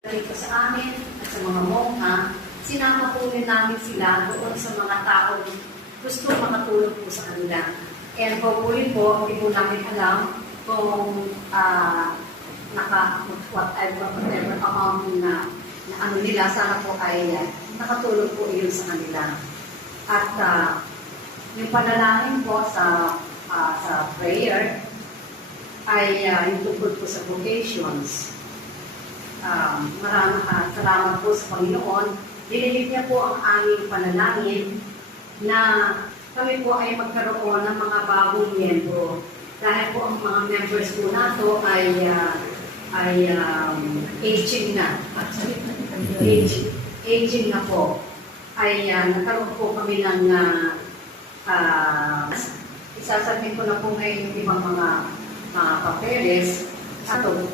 Dito sa amin at sa mga mongha, sinama po rin namin sila doon sa mga taong gusto makatulong po sa kanila. And hopefully po, hindi po namin alam kung whatever amount na ano nila, sana po ay nakatulong po yun sa kanila. At yung panalangin po sa prayer ay yung tungkol po sa vocations. Maraming salamat po sa Panginoon. Dinilig niya po ang aming panalangin na kami po ay magkaroon ng mga bagong miyembro. Dahil po ang mga members po nato ay aging na. Aging na po. Ay nagkaroon po kami ng isasabihin ko na po ngayon yung ibang mga papeles. Ato,